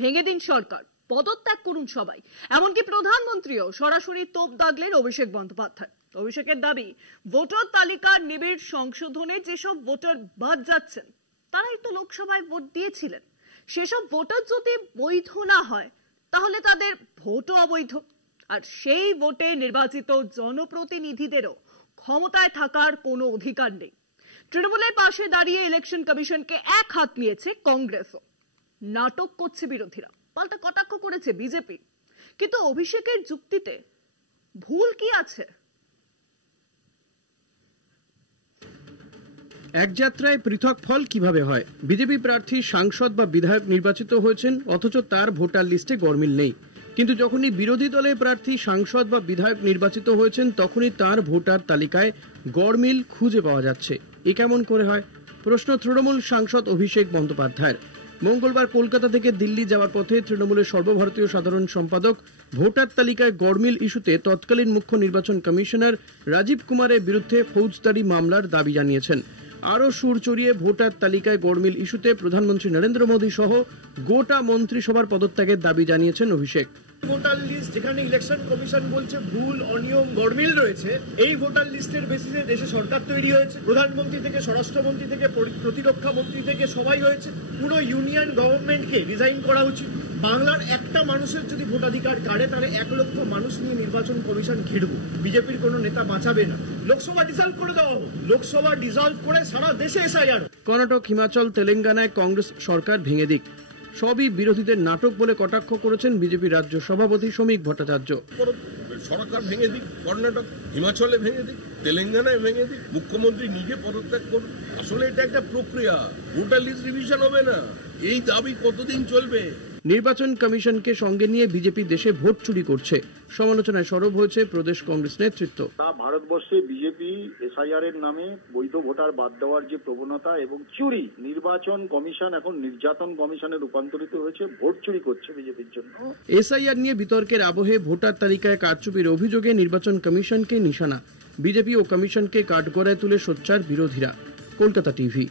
ভেঙে দিন সরকার, পদত্যাগ করুন সবাই। এমনকি প্রধানমন্ত্রীও সরাসরি তোপ দাগলেন অভিষেক বন্দ্যোপাধ্যায়। অভিষেকের দাবি, ভোটার তালিকার নিবিড় সংশোধনে যেসব ভোটার বাদ যাচ্ছেন তারাই তো লোকসভায় ভোট দিয়েছিলেন। সেসব ভোটার যদি বৈধ না হয় তাহলে তাদের ভোটও অবৈধ। আর সেই ভোটে নির্বাচিত জনপ্রতিনিধিদেরও ক্ষমতায় থাকার কোনো অধিকার নেই। তৃণমূলের পাশে দাঁড়িয়ে ইলেকশন কমিশনকে এক হাত নিয়েছে কংগ্রেসও। নাটক করছে বিরোধীরা, পাল্টা কটাক্ষ করেছে বিজেপি। কিন্তু অভিষেকের যুক্তিতে ভুল কি আছে? এক যাত্রায় পৃথক ফল কিভাবে হয়? বিজেপি প্রার্থী সাংসদ বা বিধায়ক নির্বাচিত হয়েছেন, অথচ তার ভোটার লিস্টে গরমিল নেই। কিন্তু যখনই বিরোধী দলের প্রার্থী সাংসদ বা বিধায়ক নির্বাচিত হয়েছেন তখনই তার ভোটার তালিকায় গরমিল খুঁজে পাওয়া যাচ্ছে। এ কেমন করে হয়? প্রশ্ন তৃণমূল সাংসদ অভিষেক বন্দ্যোপাধ্যায়ের। মঙ্গলবার কলকাতা থেকে দিল্লি যাওয়ার পথে তৃণমূলের সর্বভারতীয় সাধারণ সম্পাদক ভোটার তালিকায় গরমিল ইস্যুতে তৎকালীন মুখ্য নির্বাচন কমিশনার রাজীব কুমারের বিরুদ্ধে ফৌজদারি মামলার দাবি জানিয়েছেন। আরও সুর চড়িয়ে ভোটার তালিকায় গরমিল ইস্যুতে প্রধানমন্ত্রী নরেন্দ্র মোদী সহ গোটা মন্ত্রিসভার পদত্যাগের দাবি জানিয়েছেন অভিষেক। ভোটার লিস্ট যেখানে ইলেকশন কমিশন বলছে ভুল, অনিয়ম, গরমিল রয়েছে, এই ভোটার লিস্টের বেসিসে দেশে সরকার তৈরি হয়েছে। প্রধানমন্ত্রী থেকে স্বরাষ্ট্রমন্ত্রী থেকে প্রতিরক্ষা মন্ত্রী থেকে সবাই হয়েছে। পুরো ইউনিয়ন গভর্নমেন্টকে রিজাইন করা উচিত। বাংলার একটা মানুষের যদি ভোটাধিকার কাড়ে তাহলে 1 লক্ষ মানুষ নিয়ে নির্বাচন কমিশন ঘিরবো। বিজেপির কোনো নেতা বাঁচাবে না। লোকসভা ডিসলভ করে দেওয়া হোক, লোকসভা ডিসলভ করে সারা দেশে এসআইআর। কর্ণাটক, হিমাচল, তেলেঙ্গানায় কংগ্রেস সরকার ভেঙে দিক, সবই বিরোধীদের নাটক বলে কটাক্ষ করেছেন বিজেপি রাজ্য সভাপতি শ্রমিক ভট্টাচার্য। সরকার ভেঙে দিক, কর্ণাটক, হিমাচলে ভেঙে দিক, তেলেঙ্গানায় ভেঙে দিক, মুখ্যমন্ত্রী নিজে পদত্যাগ করুন। আসলে এটা একটা প্রক্রিয়া, ভোটার লিস্ট রিভিশন হবে না। এই দাবি কতদিন চলবে? নির্বাচন কমিশনকে সঙ্গে নিয়ে বিজেপি দেশে ভোট চুরি করছে, সমালোচনায় সরব হয়েছে প্রদেশ কংগ্রেস নেতৃত্ব। ভারতবর্ষে বিজেপি এসআইআর এর নামে বৈধ ভোটার বাদ দেওয়ার যে প্রবণতা এবং চুরি, নির্বাচন কমিশন এখন নির্যাতন কমিশনে রূপান্তরিত হয়েছে। ভোট চুরি করছে বিজেপির জন্য। এসআইআর নিয়ে বিতর্কের আবহে ভোটার তালিকায় কারচুপির অভিযোগে নির্বাচন কমিশনকে নিশানা। বিজেপি ও কমিশনকে কাঠগড়ায় তুলে সোচ্চার বিরোধীরা। কলকাতা টিভি।